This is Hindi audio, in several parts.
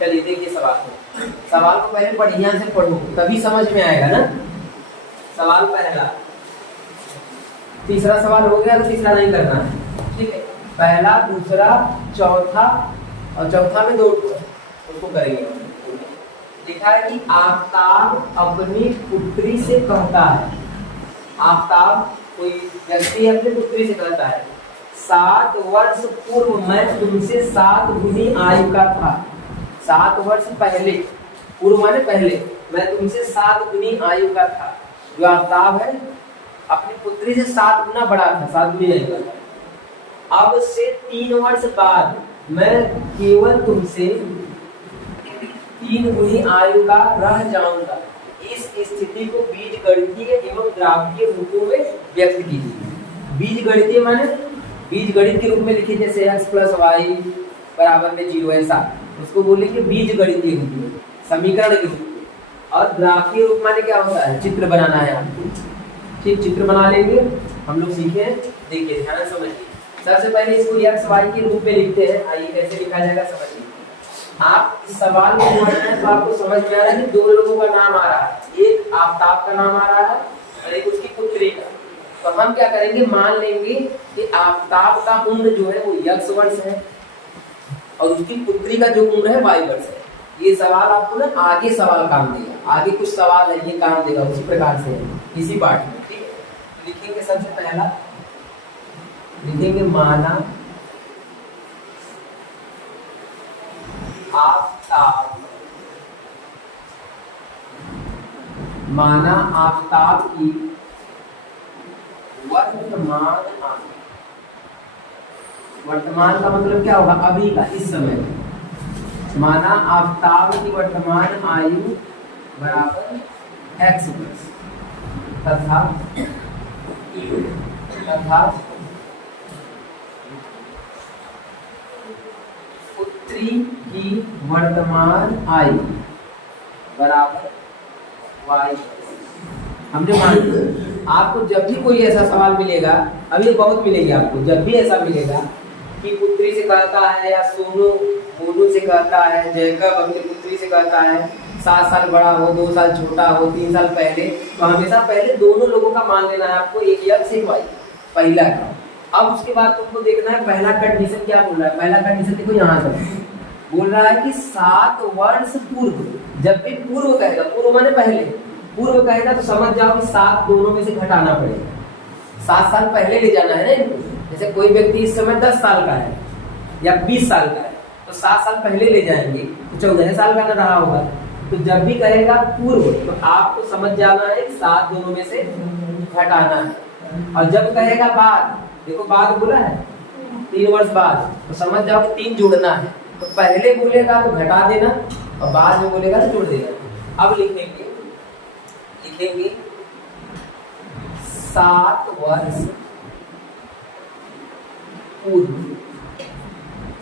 चलिए देखिए सवाल को पहले बढ़िया से पढ़ो तभी समझ में आएगा ना। सवाल पहला, तीसरा सवाल हो गया तो तीसरा नहीं करना है, ठीक है। पहला, दूसरा, चौथा और चौथा में 2 उसको करेंगे। लिखा है कि आफताब अपनी पुत्री से कहता है, आफताब कोई व्यक्ति अपनी पुत्री से कहता है, 7 वर्ष पूर्व मैं तुमसे 7 गुनी आयु का था। 7 वर्ष पहले, पूर्व माने पहले, मैं तुमसे 7 गुनी आयु का था। जो आफताब है अपनी पुत्री से 7 गुना बड़ा था, 7 गुनी आयु का था। अब से 3 वर्ष बाद मैं केवल तुमसे 3 गुनी आयु का रह जाऊंगा। इस स्थिति को बीजगणितीय एवं ग्राफीय रूपों में व्यक्त कीजिए। बीजगणितीय माने बीजगणित के रूप में लिखिए, जैसे x + y = 0, ऐसा उसको बोलेंगे बीजगणितीय रूप में, समीकरण के रूप में। और ग्राफीय रूप माने क्या होता है, चित्र बनाना है आपको, ठीक। चित्र बना लेंगे, हम लोग सीखे हैं, देखिए ध्यान से समझिए। सबसे पहले इसको x y के रूप में लिखते हैं। आइए कैसे लिखा जाएगा समझिए। आप इस सवाल को पढ़ रहे हैं तो आपको समझ में आ रहा है कि 2 लोगों का नाम आ रहा है, एक आफताब का नाम आ रहा है और एक उसकी पुत्री का। तो हम क्या करेंगे, मान लेंगे कि आफताब का उम्र जो है वो x वर्ष है और उसकी पुत्री का जो उम्र है y वर्ष है। ये सवाल आपको ना आगे सवाल काम देगा, आगे कुछ सवाल है ये काम देगा उसी प्रकार से इसी पाठ में, ठीक है। तो लिखेंगे, सबसे पहला लिखेंगे माना आफताब, माना आफताब की वर्तमान आयु। वर्तमान का मतलब क्या होगा, अभी का, इस समय। माना आफताब की वर्तमान आयु बराबर x वर्ष तथा पुत्री की वर्तमान आयु बराबर y। हमने मान, आपको जब भी कोई ऐसा सवाल मिलेगा, अभी बहुत मिलेगी आपको, जब भी ऐसा मिलेगा कि पुत्री से कहता है या सोनू मोनू से कहता है, जैकब अपनी पुत्री से कहता है 7 साल बड़ा हो, 2 साल छोटा हो, 3 साल पहले, तो हमेशा पहले दोनों लोगों का मान लेना है आपको, एक x एक y, पहला का। अब उसके बाद तुमको देखना है पहला कंडीशन क्या बोल रहा है। पहला कंडीशन देखो यहाँ से बोल रहा है कि 7 वर्ष पूर्व, जब भी पूर्व कहेगा, पूर्व माने पहले, पूर्व कहेगा तो समझ जाओ कि 7 दोनों में से घटाना पड़ेगा। 7 साल पहले ले जाना है ना। जैसे कोई व्यक्ति इस समय 10 साल का है या 20 साल का है तो 7 साल पहले ले जाएंगे तो 14 साल का रहा होगा। तो जब भी कहेगा पूर्व तो आपको समझ जाना है 7 दोनों में से घटाना है। और जब कहेगा बाद, देखो बाद बोला है 3 वर्ष बाद, तो समझ जाओ कि 3 जोड़ना है। तो पहले बोलेगा तो घटा देना और बाद में बोलेगा तो जोड़ देना। अब लिखेंगे 7 वर्ष पूर्व,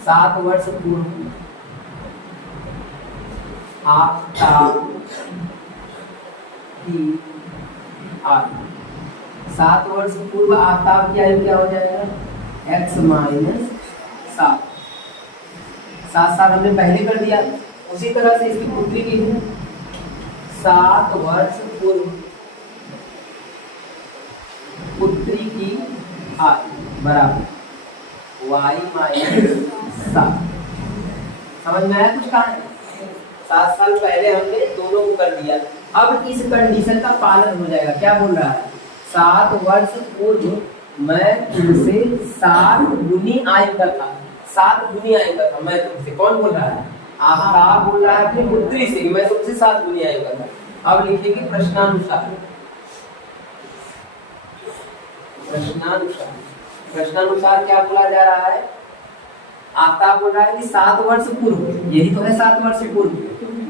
7 वर्ष पूर्व आफताब की आयु। 7 वर्ष पूर्व आफताब की आयु क्या हो जाएगा, x - 7। 7 साल हमने पहले कर दिया, उसी तरह से इसकी पुत्री की है 7 वर्ष पूर्व पुत्री की आयु बराबर y - 7। समझ में आया कुछ कहा है। 7 साल पहले हमने दोनों को कर दिया। अब इस कंडीशन का पालन हो जाएगा। क्या बोल रहा है, 7 वर्ष पूर्व मैं तुमसे 7 गुनी आयु का था। 7 गुनी आयु का था मैं तुमसे। कौन बोल रहा है, आफताब बोल रहा है अपनी पुत्री से, मैं तुमसे 7 गुनी आयु का था। अब लिखेंगे प्रश्नानुसार। प्रश्नानुसार क्या बोला जा रहा है, आफताब बोल रहा है कि 7 वर्ष पूर्व, यही तो है 7 वर्ष पूर्व,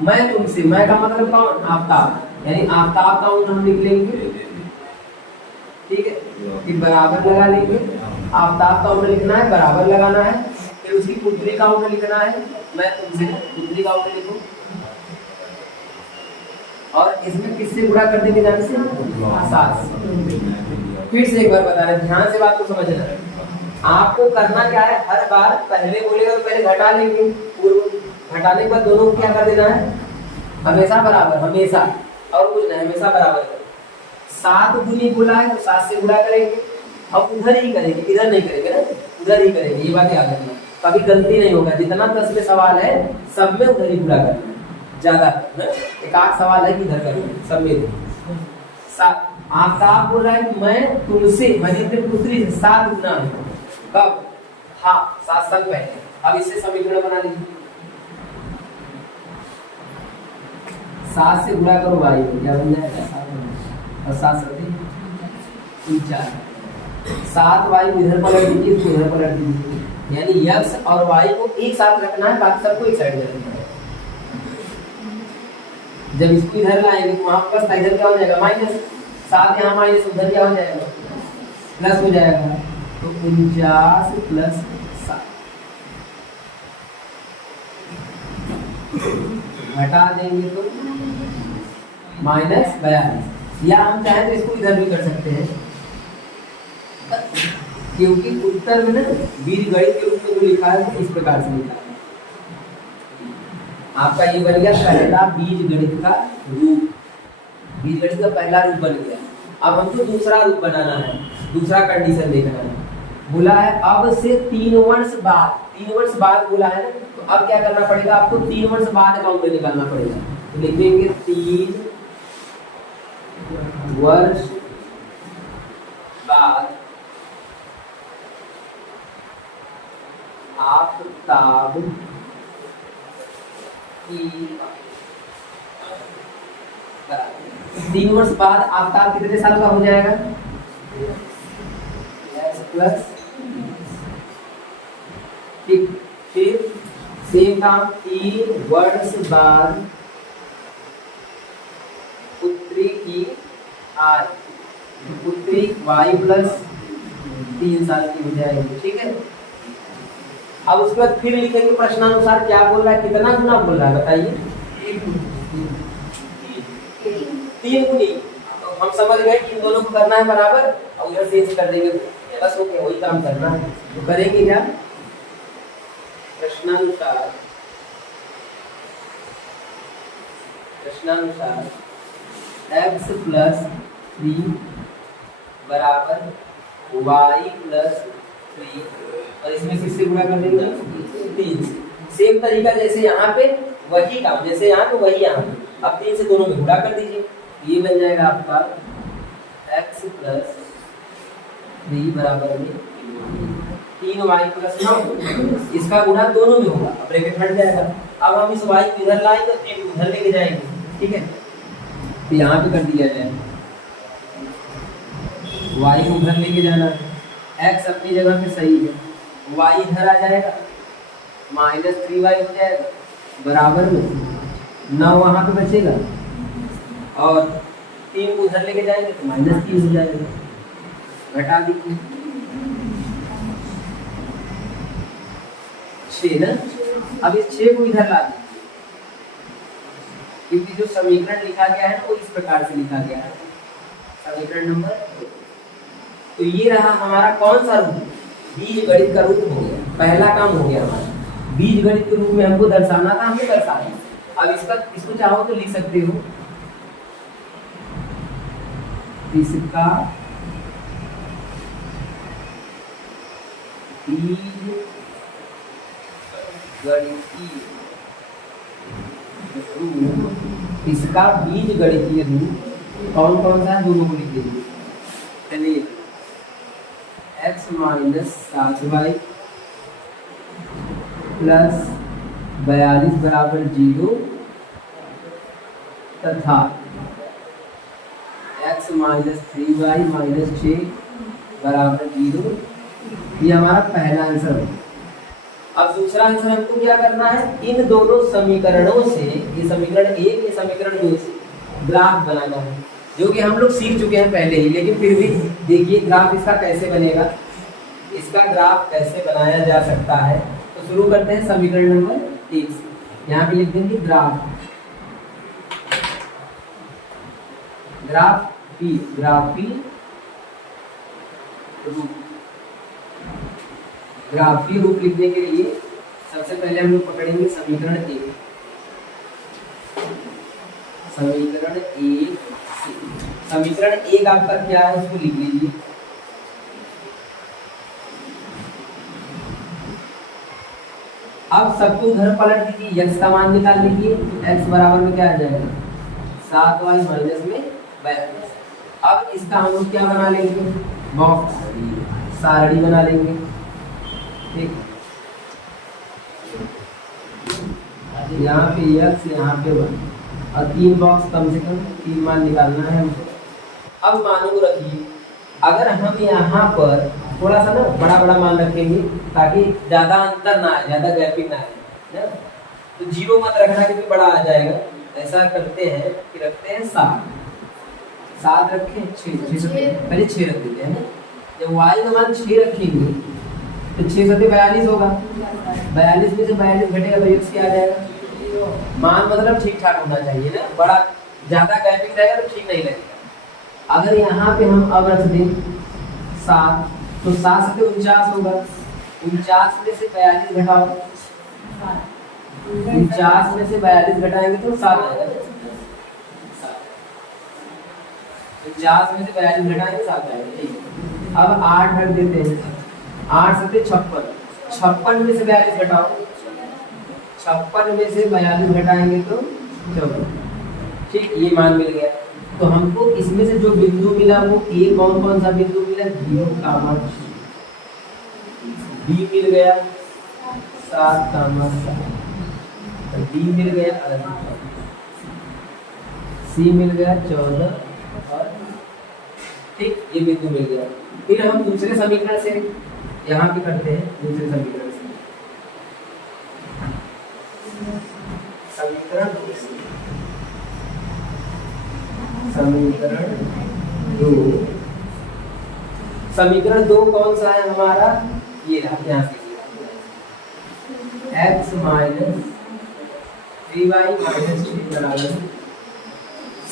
मैं तुमसे, मैं का मतलब कौन, आफताब, यानी आफताब का उम्र हम लिख लेंगे, ठीक है। फिर बराबर लगा लेंगे, आफताब का उम्र लिखना है, बराबर लगाना है। फिर उसकी पुत्री का उम्र लिखना है, मैं तुमसे पुत्री का उम्र लिखूं और इसमें किससे गुणा कर देंगे जाने से, 7 से। फिर से एक बार बता रहे, ध्यान से बात को समझना है। आपको करना क्या है, हर बार पहले बोलेगा तो पहले घटा लेंगे, पूर्व घटाने के बाद दोनों को क्या कर देना है, हमेशा बराबर, हमेशा, और कुछ नहीं, हमेशा बराबर। 7 गुनी बोला है तो 7 से गुणा करेंगे, अब उधर ही करेंगे, इधर नहीं करेंगे ना, उधर ही करेंगे, ये बात याद रखना, कभी गलती नहीं होगा। जितना प्लस में सवाल है सब में उधर ही गुणा करना है, ज्यादा ना, एक आध सवाल है कि इधर करना, सब में। आफ्ताब बोल रहा है कि मैं तुमसे, मैंने अपने पुत्री से 7 गुना है, कब, हाँ 7 साल पहले। अब इससे समीकरण बना लीजिए, 7 से गुणा करो वाई को, क्या बन जाएगा 7 और 7 49, 7 वाई को इधर पलट दीजिए, इसको इधर पलट दीजिए, यानी एक्स और वाई को एक साथ रखना है, बाकी सबको एक साइड रखना है। जब इसको इधर लाएंगे तो वहां प्लस था, इधर क्या हो जाएगा माइनस, 7 यहाँ माइनस, उधर क्या हो जाएगा प्लस हो जाएगा, तो 49 प्लस 7 घटा देंगे तो -42, या हम चाहें तो इसको इधर भी कर सकते हैं, क्योंकि उत्तर में ना बीजगणित के रूप में जो लिखा है वो इस प्रकार से लिखा है। आपका ये बन गया पहला बीजगणित का रूप, बीजगणित का पहला रूप बन गया। अब हमको दूसरा रूप बनाना है, दूसरा कंडीशन देखना है। बोला है अब से 3 वर्ष बाद, 3 वर्ष बाद बोला है ना, तो अब क्या करना पड़ेगा आपको, 3 वर्ष बाद अकाउंट में निकालना पड़ेगा। तो लिखेंगे 3 वर्ष बाद आफ्ताब की, 3 वर्ष बाद आफ्ताब कितने साल का हो जाएगा, प्लस, ठीक, फिर सेम काम, 3 वर्ष बाद पुत्री की आयु, पुत्री y प्लस 3 साल की हो जाएगी, ठीक है। अब उसके बाद फिर लिखेंगे प्रश्नानुसार क्या बोल रहा है, कितना गुना बोल रहा है बताइए, 3 गुनी। तो हम समझ गए कि इन दोनों को करना है बराबर, और उधर चेंज कर देंगे, बस ओके, वही काम करना है। तो करेंगे क्या, प्रश्नानुसार x प्लस 3 बराबर y प्लस 3, और इसमें किससे गुणा कर देंगे, 3 से। सेम तरीका जैसे यहाँ पे वही काम, जैसे यहाँ तो वही यहाँ, अब 3 से दोनों में गुणा कर दीजिए, ये बन जाएगा आपका x प्लस 3 बराबर में 3y प्लस 9, इसका गुणा दोनों में होगा, अब ब्रैकेट हट जाएगा। अब हम इस y को इधर लाएंगे तो एक उधर लेके जाएंगे, ठीक है। तो यहाँ पे कर दिया जाए, y को उधर लेके जाना है, x अपनी जगह पे सही है, y इधर आ जाएगा, -3y हो जाएगा, बराबर में 9 वहाँ पे बचेगा, और 3 को उधर लेके जाएंगे तो -3 हो जाएगा, घटा दीजिए 6 ना। अब इस 6 को इधर ला दीजिए, क्योंकि जो समीकरण लिखा गया है वो इस प्रकार से लिखा गया है, समीकरण नंबर। तो ये रहा हमारा कौन सा रूप, बीजगणित का रूप हो गया, पहला काम हो गया हमारा। बीजगणित के रूप में हमको दर्शाना था, हमने दर्शा दिया। अब इसको चाहो तो लिख सकते हो, इसका बीजगणितीय रूप, इसका बीजगणितीय रूप कौन कौन सा है, दोनों को लिख दीजिए। चलिए x माइनस 7y प्लस 42 बराबर 0 तथा x माइनस 3y माइनस 6 बराबर 0, ये हमारा पहला आंसर है। अब दूसरा आंसर हमको क्या करना है, इन दोनों समीकरणों से, ये समीकरण 1 ये समीकरण 2 से ग्राफ बनाना है, जो कि हम लोग सीख चुके हैं पहले ही, लेकिन फिर भी देखिए ग्राफ इसका कैसे बनेगा, इसका ग्राफ कैसे बनाया जा सकता है। तो शुरू करते हैं समीकरण नंबर 1 से, यहाँ पे लिख देंगे ग्राफ, ग्राफी रूप। ग्राफी रूप लिखने के लिए सबसे पहले हम लोग पकड़ेंगे समीकरण 1, समीकरण एक से, समीकरण एक आपका क्या है उसको लिख लीजिए। अब सबको घर पलट दीजिए, x का मान निकाल लीजिए। x बराबर में क्या आ जाएगा 7y माइनस में 42। अब इसका हम लोग क्या बना लेंगे, बॉक्स सारणी बना लेंगे। ठीक, यहाँ पे x यहाँ पे 1 और 3 बॉक्स, कम से कम 3 मान निकालना है हमको। अब मानों को रखिए, अगर हम यहाँ पर थोड़ा सा ना बड़ा बड़ा मान रखेंगे ताकि ज्यादा अंतर ना आए, ज्यादा गैपिंग ना आए, तो 0 मत रखना क्योंकि बड़ा आ जाएगा। ऐसा करते हैं कि रखते हैं 7 रखें, 6 पहले 6 रख देते हैं। जब y का मान 6 रखेंगे तो 6 सत्ते 42 होगा, 42 में से 42 घटेगा तो x क्या आ जाएगा। मान मतलब ठीक ठाक होना चाहिए ना, बड़ा ज्यादा गैपिंग रहेगा तो ठीक नहीं लगेगा। अगर यहाँ पे हम अब रख दें 7 तो 7 सत्ते 49 होगा, 49 में से 42 घटाओ, 49 में से 42 घटाएंगे तो 7 आएगा। 49 में से 42 घटाएंगे 7 आएगा। अब 8 रख देते हैं, 8 सत्ते 56, 56 में से 42 घटाओ, 56 में से 42 घटाएंगे तो 14। ठीक, ये मान मिल गया। तो हमको इसमें से जो बिंदु मिला वो ए कौन कौन सा बिंदु मिला, 0, बी मिल गया 7, डी मिल गया, सी मिल गया 14 और ठीक, ये बिंदु मिल गया। फिर हम दूसरे समीकरण से यहाँ पे करते हैं, दूसरे समीकरण से समीकरण 2 कौन सा है हमारा, ये यहाँ से x माइनस 3y माइनस 3 बराबर,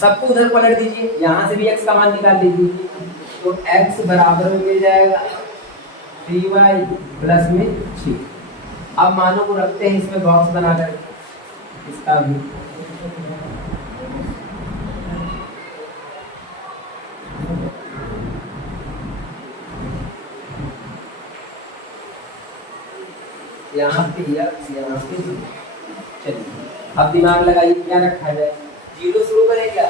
सबको उधर पलट दीजिए, यहाँ से भी x का मान निकाल लीजिए। तो x बराबर में मिल जाएगा 3y प्लस में 6। अब मानों को रखते हैं इसमें बॉक्स बनाकर, इसका भी यहाँ पे x, यहाँ पे 0। चलिए अब दिमाग लगाइए, क्या रखा जाए, 0 शुरू करें क्या,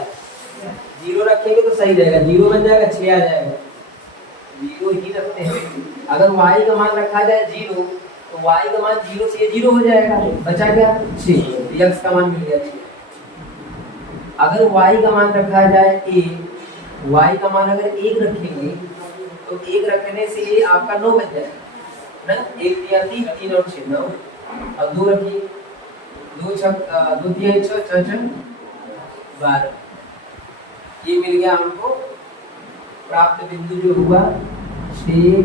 0 रखेंगे तो सही रहेगा, 0 बन जाएगा 6 आ जाएगा, 0 ही रखते हैं। अगर y का मान रखा जाए 0 तो y का मान 0 से 0 हो जाएगा, बचा क्या 6, x का मान मिल गया 6। अगर y का मान रखा जाए 1, y का मान अगर 1 रखेंगे तो 1 रखने से ये आपका 9 बन जाएगा ना, 1 या 3, 3 और 6 9, अब 2 रखिए, 2 3 6 6 12। ये मिल गया हमको प्राप्त बिंदु जो हुआ 6,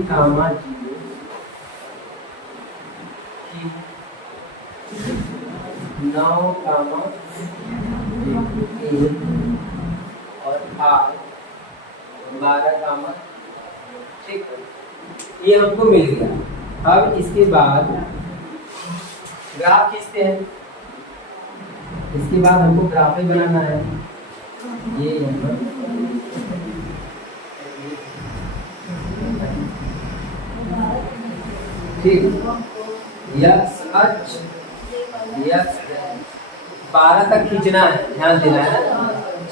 9, 1 और 8, 12, ठीक, ये हमको मिल गया। अब इसके बाद ग्राफ खींचते हैं, इसके बाद हमको ग्राफ ही बनाना है। ये ठीक, यक्स अक्ष 12 तक खींचना है, ध्यान देना है ना,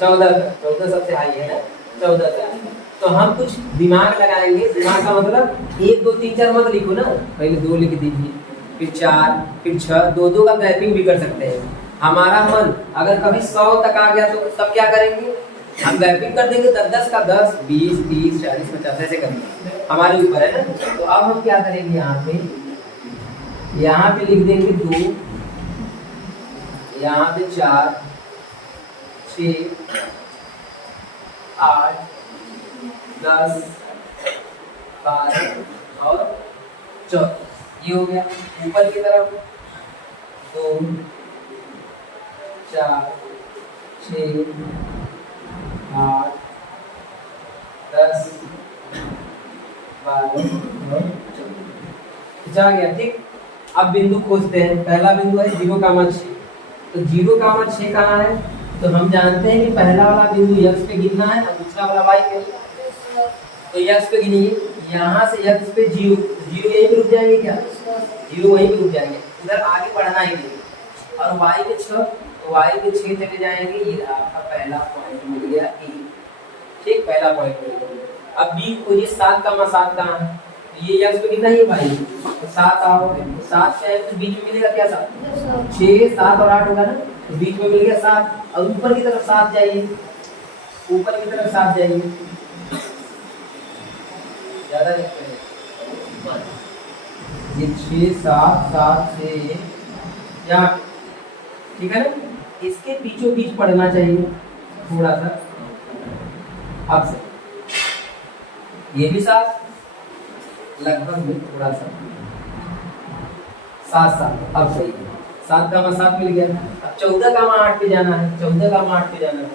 14 सबसे हाई है ना, 14 तक। तो हम कुछ दिमाग लगाएंगे, दिमाग का मतलब 1 2 3 4 मत लिखो ना, पहले 2 लिख दीजिए, फिर 4, फिर 6, 2 का गैपिंग भी कर सकते हैं। हमारा मन अगर कभी 100 तक आ गया तो तब क्या करेंगे, हम गैपिंग कर देंगे, 10 का 10, 20, 30, 40, 50 ऐसे करेंगे, हमारे ऊपर है ना। तो अब हम क्या करेंगे, यहाँ पे लिख देंगे 2, यहाँ पे 4, 6, 8, 10, 12 और 14, ये हो गया। ऊपर की तरफ 2, 4, 6, 8, 10, 12 और 14 जा गया, ठीक। अब बिंदु खोजते हैं, पहला बिंदु है 0, 6। तो 0, 6 कहाँ है, तो हम जानते हैं कि पहला वाला बिंदु x पे गिनना है और दूसरा वाला y पे। तो x पे गिनिए, यहाँ से x पे 0 0 यहीं पे रुक जाएंगे क्या? 0 वहीं पे रुक जाएंगे, उधर आगे बढ़ना ही नहीं। और y पे 6, तो y पे 6 चले जाएंगे। ये आपका पहला पॉइंट मिल गया ए। ठीक, पहला पॉइंट मिल गया। अब b को ये 7 का 7 कहाँ है? ये x पे कितना ही y, तो 7 आओगे, 7 से तो बीच में मिलेगा क्या? 7 6 7 और 8 होगा ना, तो बीच में मिल गया 7। और ऊपर की तरफ 7 जाइए, ऊपर की तरफ 7 जाइए, ज्यादा लिखते हैं ये 6 7 7 6 या, ठीक है ना? इसके बीचों बीच पढ़ना चाहिए थोड़ा सा। अब से ये भी 7 लगभग में थोड़ा सा 7 7, अब सही 7 का 7 मिल गया। अब 14 का 8 पे जाना है, 14 का 8 पे जाना है,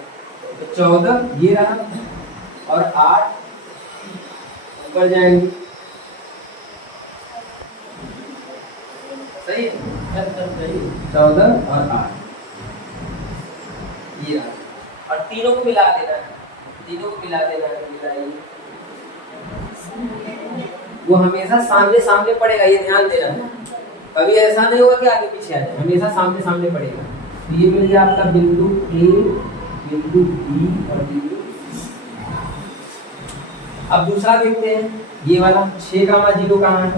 तो 14 ये रहा और 8 ऊपर जाएंगे। सही है, 14 और 8 ये रहा, और तीनों को मिला देना है, तीनों को मिला देना है। मिलाइए, वो हमेशा सामने सामने पड़ेगा, ये ध्यान देना है। कभी ऐसा नहीं होगा कि आगे पीछे आ जाए, हमेशा सामने सामने पड़ेगा। तो ये मिल गया आपका बिंदु ए, बिंदु बी और बिंदु। अब दूसरा देखते हैं, ये वाला 6 का 0 कहाँ है?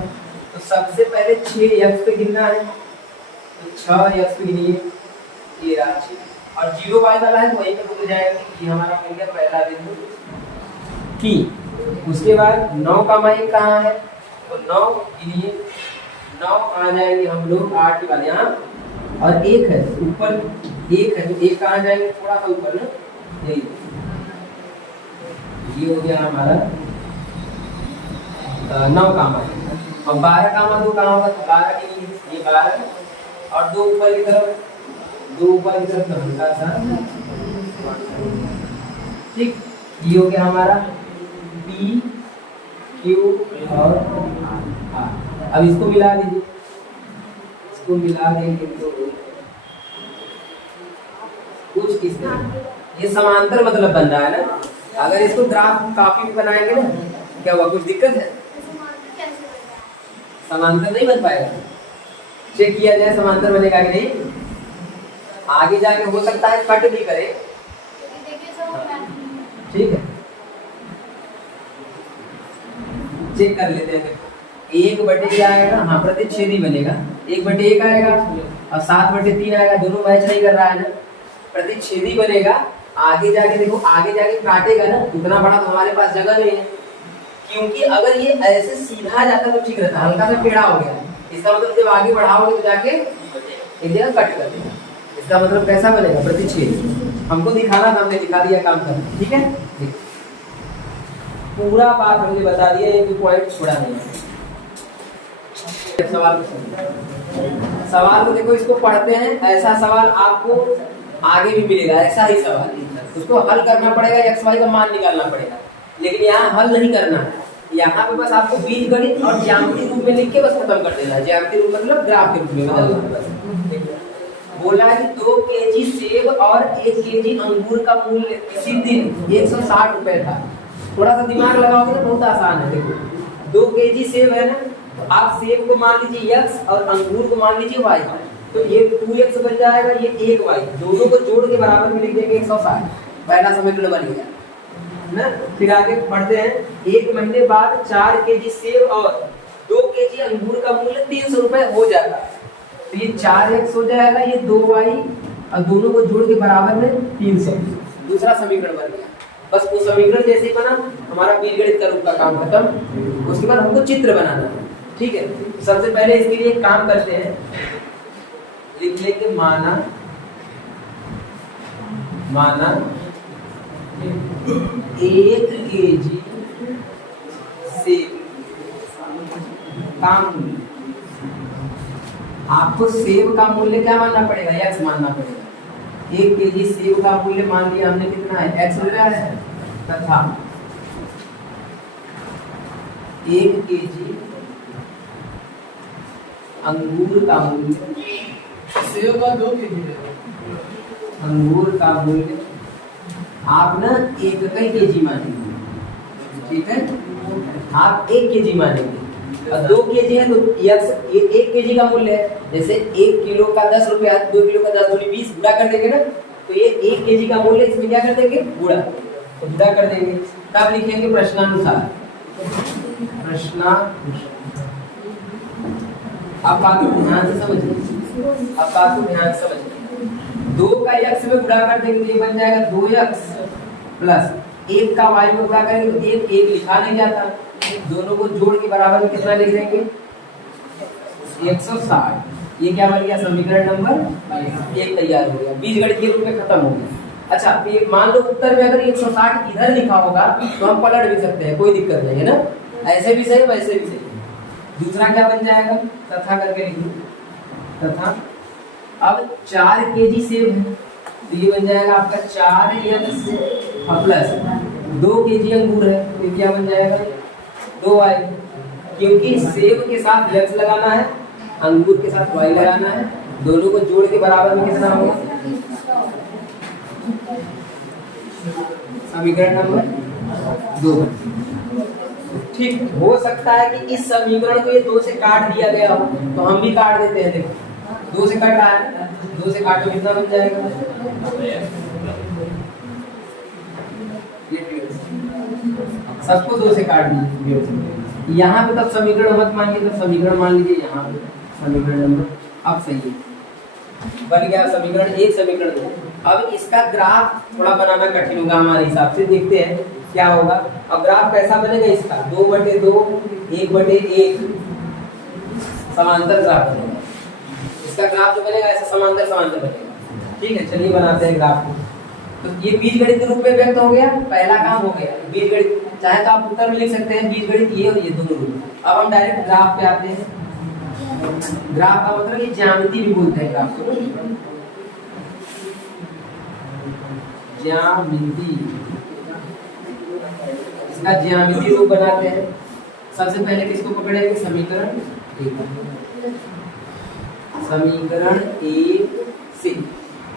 तो सबसे पहले 6 x पे गिनना है, तो 6 x पे गिनिए, ये रहा 6, और 0 y वाला है तो वहीं पे रुक जाएगा। ये हमारा मिल गया पहला बिंदु की। उसके बाद 9 का 1 कहाँ है? तो 9 गिनिए, 9 आ जाएंगे हम लोग 8 के बाद यहाँ, और 1 है ऊपर, 1 है तो 1 कहाँ जाएंगे? थोड़ा सा ऊपर ना, यही ये हो गया हमारा 9 का 1। और 12 का 2 कहाँ होगा? तो 12 के लिए ये 12 और 2 ऊपर की तरफ, 2 ऊपर की तरफ हल्का सा, ठीक। ये हो गया हमारा P Q और R। अब इसको मिला दीजिए, इसको मिला देंगे तो कुछ इस तरह ये समांतर मतलब बन रहा है ना। अगर इसको ग्राफ कॉपी में बनाएंगे ना, क्या हुआ? कुछ दिक्कत है? समांतर नहीं बन पाएगा। चेक किया जाए समांतर बनेगा कि नहीं। आगे जाके हो सकता है कट भी करे, ठीक है, चेक कर लेते हैं। 1/, क्या आएगा? हाँ, प्रतिच्छेदी बनेगा, 1/1 आएगा और 7/3 आएगा, दोनों मैच नहीं कर रहा है ना, प्रतिच्छेदी बनेगा। आगे जाके देखो, आगे जाके काटेगा ना, उतना बड़ा तो हमारे पास जगह नहीं है, क्योंकि अगर ये ऐसे सीधा जाता तो ठीक रहता, हल्का सा टेढ़ा हो गया, इसका मतलब जब आगे बढ़ाओगे तो जाके एक जगह कट कर देगा। इसका मतलब कैसा बनेगा? प्रतिच्छेदी। हमको दिखाना था, हमने दिखा दिया, काम करना, ठीक है। पूरा बात हमने बता दिया, एक पॉइंट छोड़ा नहीं। सवाल को देखो, इसको पढ़ते हैं, ऐसा सवाल आपको आगे भी मिलेगा, ऐसा ही सवाल, उसको हल करना पड़ेगा, एक्स वाई का मान निकालना पड़ेगा। लेकिन यहाँ हल नहीं करना है, यहाँ पे बस आपको बीजगणित और ज्यामिति रूप में लिख के बस खत्म कर देना है। ज्यामिति रूप मतलब ग्राफ के रूप में बदलना है। बोला है कि 2 केजी सेब और 1 केजी अंगूर का मूल्य इसी दिन 160 रुपए था। थोड़ा सा दिमाग लगाओगे तो बहुत आसान है। देखो, 2 केजी सेब है ना, तो आप सेब को मान लीजिए x और अंगूर को मान लीजिए y, तो ये 2x बन जाएगा, ये 1y, दोनों को जोड़ के बराबर में लिख देंगे 160। पहला समीकरण बन गया ना। फिर आगे बढ़ते हैं, 1 महीने बाद 4 केजी सेब और 2 केजी अंगूर का मूल्य 300 रुपए हो जाता है। तो ये 4x हो जाएगा, ये 2y और दोनों को जोड़ के बराबर में 300। दूसरा समीकरण बन गया। बस वो समीकरण जैसे ही बना, हमारा बीजगणित का रूप का काम खत्म। उसके बाद हमको चित्र बनाना है, ठीक है। सबसे पहले इसके लिए एक काम करते हैं, लिख लेंगे माना 1 केजी सेब का मूल्य। आपको सेब का मूल्य क्या मानना पड़ेगा? x मानना पड़ेगा। 1 केजी सेब का मूल्य मान लिया हमने, कितना है? x रुपया है, तथा 1 केजी अंगूर का मूल्य, सेब का 2 केजी है, अंगूर का मूल्य आप ना 1 kg मानेंगे, ठीक है, आप 1 kg मानेंगे और 2 kg है तो 1 kg का मूल्य है। जैसे 1 किलो का 10 रुपया, 2 किलो का 10 दूनी 20 गुणा कर देंगे ना, तो ये 1 kg का मूल्य इसमें क्या कर देंगे, गुणा, तो गुणा कर देंगे। तब लिखेंगे प्रश्नानुसार, प्रश्नानुसार। आप बात को ध्यान से समझिए, आप बात को ध्यान से समझिए। 2 का x में गुणा कर देंगे तो ये बन जाएगा 2x प्लस 1 का y में गुणा करेंगे तो 1 लिखा नहीं जाता, दोनों को जोड़ के बराबर में कितना लिख देंगे 160। ये क्या बन गया, समीकरण नंबर 1 तैयार हो गया, बीजगणित के रूप में खत्म हो गया। अच्छा, ये मान लो उत्तर में अगर 160 इधर लिखा होगा तो हम पलट भी सकते हैं, कोई दिक्कत नहीं है ना, ऐसे भी सही वैसे भी सही। दूसरा क्या बन जाएगा, तथा करके लिखिए, तथा अब 4 kg सेब है तो ये बन जाएगा आपका 4x प्लस 2 kg अंगूर है तो ये क्या बन जाएगा 2y, क्योंकि सेब के साथ x लगाना है, अंगूर के साथ y लगाना है, दोनों को जोड़ के बराबर में कितना होगा, समीकरण नंबर 2। ठीक, हो सकता है कि इस समीकरण को ये 2 से काट दिया गया हो तो हम भी काट देते हैं। देखो 2 से कट रहा है, 2 से काटो कितना बन जाएगा, सबको 2 से काट दीजिए। यहाँ पे तब समीकरण मत मानिए, तब समीकरण मान लीजिए यहाँ पे समीकरण नंबर। अब सही है, बन गया समीकरण 1, समीकरण 2। अब इसका ग्राफ थोड़ा बनाना कठिन होगा हमारे हिसाब से, देखते हैं क्या होगा। अब ग्राफ कैसा बनेगा इसका, 2/2 1/1 समांतर ग्राफ बनेगा। इसका ग्राफ जो बनेगा ऐसा समांतर समांतर बनेगा। ठीक है, चलिए बनाते हैं ग्राफ को। तो ये बीजगणित के रूप में व्यक्त हो गया, पहला काम हो गया बीजगणित। चाहे तो आप उत्तर में लिख सकते हैं बीजगणित ये और ये दोनों रूप। अब हम डायरेक्ट ग्राफ पे आते हैं। ग्राफ का मतलब ये ज्यामिति भी बोलते हैं ग्राफ को, ज्यामिति। इसका ज्यामिति रूप बनाते हैं। सबसे पहले किसको पकड़ेंगे, समीकरण 1। समीकरण 1 से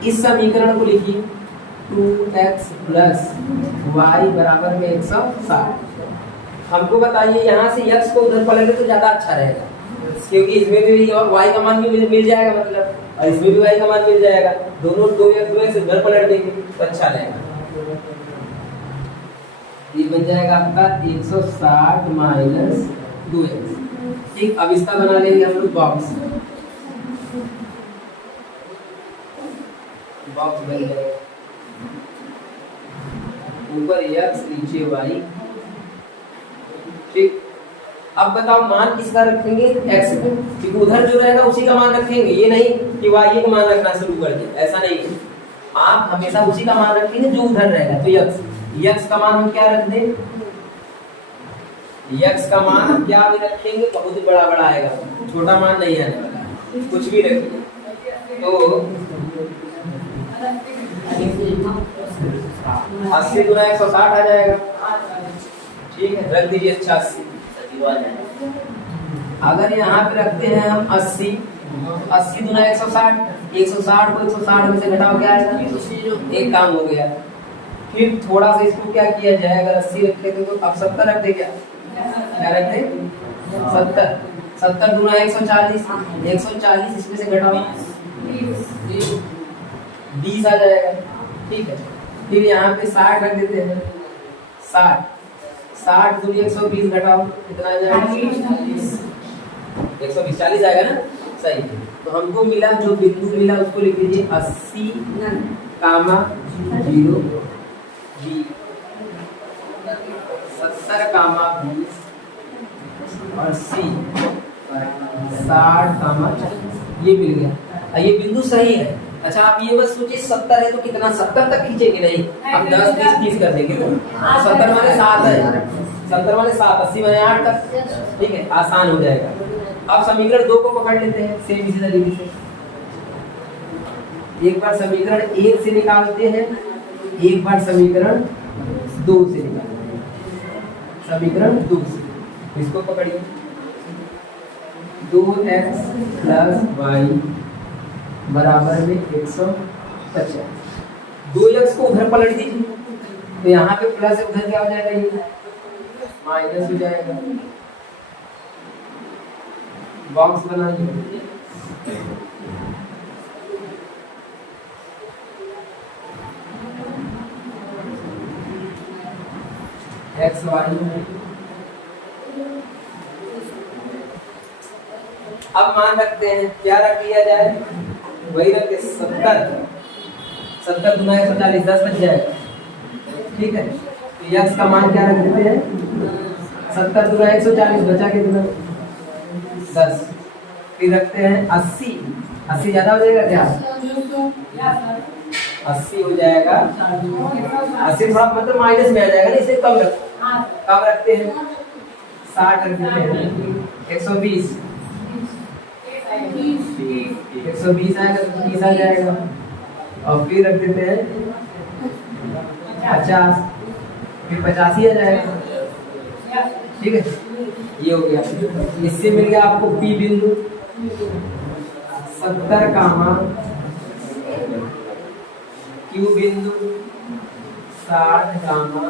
इस समीकरण को लिखिए 2x प्लस y बराबर में 160। हमको बताइए यहाँ से x को उधर पलटे तो ज्यादा अच्छा रहेगा, क्योंकि इसमें भी y का मान भी मिल जाएगा मतलब, और इसमें भी y का मान मिल जाएगा। दोनों 2x उधर पलट देंगे तो अच्छा रहेगा। ये बन जाएगा आपका 160 माइनस 2x। ठीक, अब इसका बना लेंगे हम लोग बॉक्स। बॉक्स बन जाएगा, ऊपर x नीचे y। ठीक, अब बताओ मान किसका रखेंगे, x का, क्योंकि उधर जो रहेगा उसी का मान रखेंगे। ये नहीं कि y का मान रखना शुरू कर दे, ऐसा नहीं है। आप हमेशा उसी का मान रखेंगे जो उधर रहेगा। तो x का मान हम क्या रख दें, x का मान हम क्या भी रखेंगे, बहुत बड़ा बड़ा आएगा, छोटा मान नहीं आने वाला, कुछ भी रखिए। तो 80 गुना 160 आ जाएगा। ठीक है, रख दीजिए 86। अगर यहाँ पे रखते हैं हम 80 गुना 160, 160 को 160 में से घटाओ क्या आएगा, एक काम हो गया। फिर थोड़ा सा इसको क्या किया जाए, अगर 80 रखते तो अब 70 रख दे, क्या रख दे 70 गुना 140, 140 इसमें से घटाओ 20 आ जाएगा। ठीक है, फिर यहाँ पे 60 रख देते हैं। 60 दूनी 120 घटाओ कितना आ जाएगा, 120 40 आएगा ना, सही। तो हमको मिला, जो बिंदु मिला उसको लिख लीजिए 80, 0 20, 70, 20 और C 60, ये मिल गया। ये बिंदु सही है। अच्छा, आप ये बस सोचिए 70 है तो कितना, 70 तक खींचेंगे नहीं, हम 10 20 30 कर देंगे। तो 70 माने 7 है, 70 माने 7, 80 माने 8 तक। ठीक है, आसान हो जाएगा। अब समीकरण 2 को पकड़ लेते हैं सेम इसी तरीके से। एक बार समीकरण 1 से निकालते हैं, एक बार समीकरण 2 से निकालते हैं। समीकरण 2 से इसको पकड़िए, 2x प्लस y बराबर में 160। अच्छा, 2x को उधर पलट दीजिए, तो यहाँ पे प्लस है, उधर क्या हो जाएगा, ये माइनस हो जाएगा। बॉक्स बनाइए, एक्स वाई। अब मान रखते हैं, क्या रख लिया जाए, वही रखते 70 गुना 140, 10 बच जाएगा, ठीक है। तो यक्स का मान क्या रख देते हैं, 70 गुना 140, बचा कितना, 10। फिर रखते हैं 80, 80 ज्यादा हो जाएगा क्या, 80 हो जाएगा, 80 थोड़ा मतलब माइनस में आ जाएगा ना, इसे कम रखते हैं, 60 रख देते हैं, 120 आएगा तो 30 आ जाएगा, और फिर रख देते हैं 50, फिर 85 आ जाएगा, ठीक है। ये हो गया, इससे मिल गया आपको P बिंदु 70 कामा Q बिंदु 60 कामा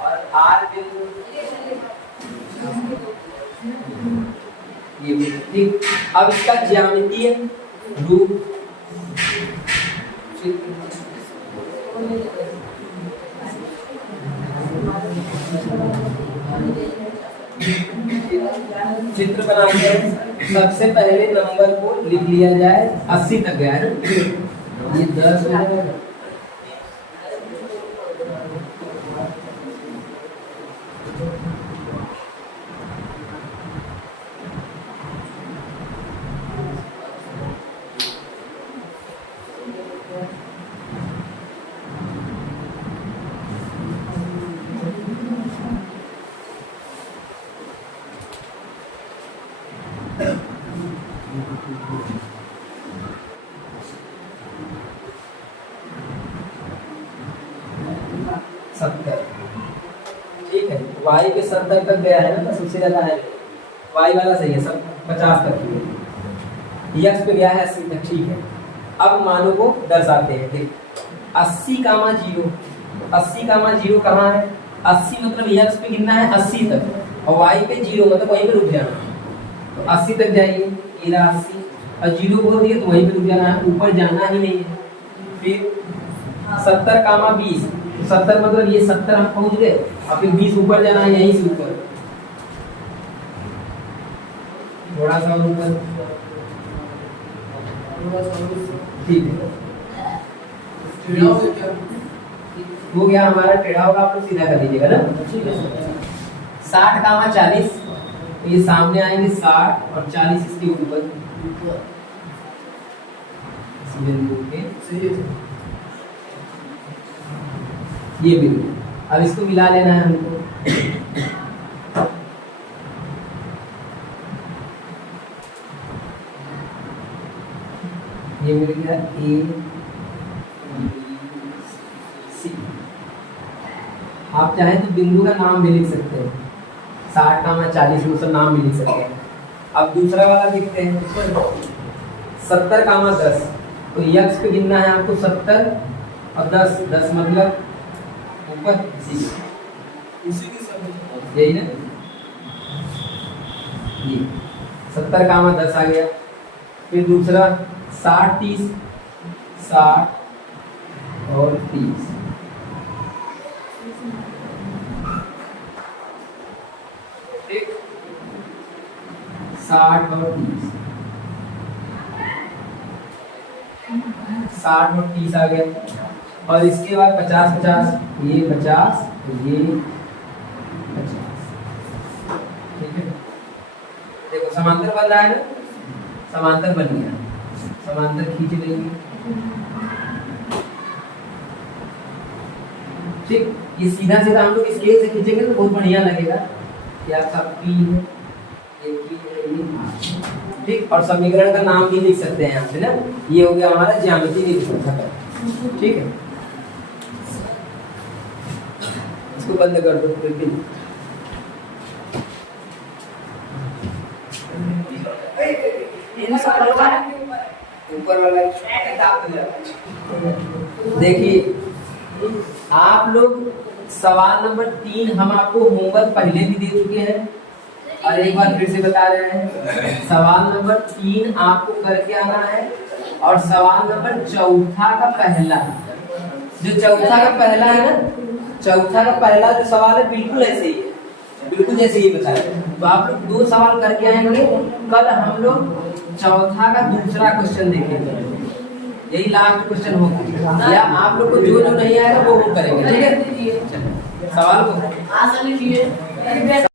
और R बिंदु, ये ठीक। अब इसका ज्यामितीय रूप चित्र बनाते हैं। सबसे पहले नंबर को लिख लिया जाए, 80 तक गया है ना, ये 10 हो जाएगा, ठीक है। y पे 70 तक गया है ना, तो सबसे ज्यादा है y वाला, सही है, सब 50 तक की है, x पे गया है 80 तक, ठीक है। अब मानों को दर्शाते हैं, देख 80 कामा 0, 80 कामा 0 कहाँ है, 80 मतलब x पे कितना है 80 तक, और y पे 0 मतलब वहीं पे रुक जाना, तो 80 तक जाइए, ये 80 और 0 बोल दिए तो वहीं पे रुक जाना है, ऊपर जाना ही नहीं है। फिर 70 कामा 20, 70 मतलब ये 70 हम पहुंच गए, और फिर 20 ऊपर जाना है, यहीं से ऊपर, थोड़ा सा ऊपर, ठीक है। हो गया हमारा, टेढ़ा होगा आप लोग सीधा कर लीजिएगा ना, 60 कामा 40, तो ये सामने आएंगे 60 और 40 इसके ऊपर, ये बिंदु। अब इसको मिला लेना है हमको, ये मिल गया A C। आप चाहें तो बिंदु का नाम भी लिख सकते हैं, 60 कामा 40 में उसका नाम भी लिख सकते हैं। अब दूसरा वाला देखते हैं, 70 कामा 10, तो यक्स पे गिनना है आपको 70 और 10, 10 मतलब ऊपर, यही ना, ये 70 कामा 10 आ गया। फिर दूसरा 60 30, 60 और 30, ठीक, 60 और 30, 60 और 30 आ गया। और इसके बाद 50 50, ये 50, ये 50, ठीक है। देखो समांतर बन रहा है ना, समांतर बन गया, समांतर खींच लेंगे, ठीक। ये सीधा सीधा हम लोग स्केल से खींचेंगे तो बहुत बढ़िया लगेगा कि आपका P है, ये P है, ये, ठीक। और समीकरण का नाम भी लिख सकते हैं यहाँ से ना, ये हो गया हमारा ज्यामिति का, ठीक है। इसको बंद कर दो, बिल्कुल ऊपर वाला देखिए, आप लोग सवाल नंबर 3 हम आपको होमवर्क पहले भी दे चुके हैं और एक बार फिर से बता रहे हैं। सवाल नंबर 3 आपको करके आना है और सवाल नंबर चौथा का पहला, जो चौथा का पहला है ना, चौथा का पहला जो सवाल है बिल्कुल ऐसे ही है, बिल्कुल जैसे ही बताया। तो आप लोग 2 सवाल करके आएंगे। कल हम लोग चौथा का दूसरा क्वेश्चन देखेंगे, यही लास्ट क्वेश्चन होगा, या आप लोग को जो जो नहीं आएगा वो करेंगे, ठीक है। सवाल को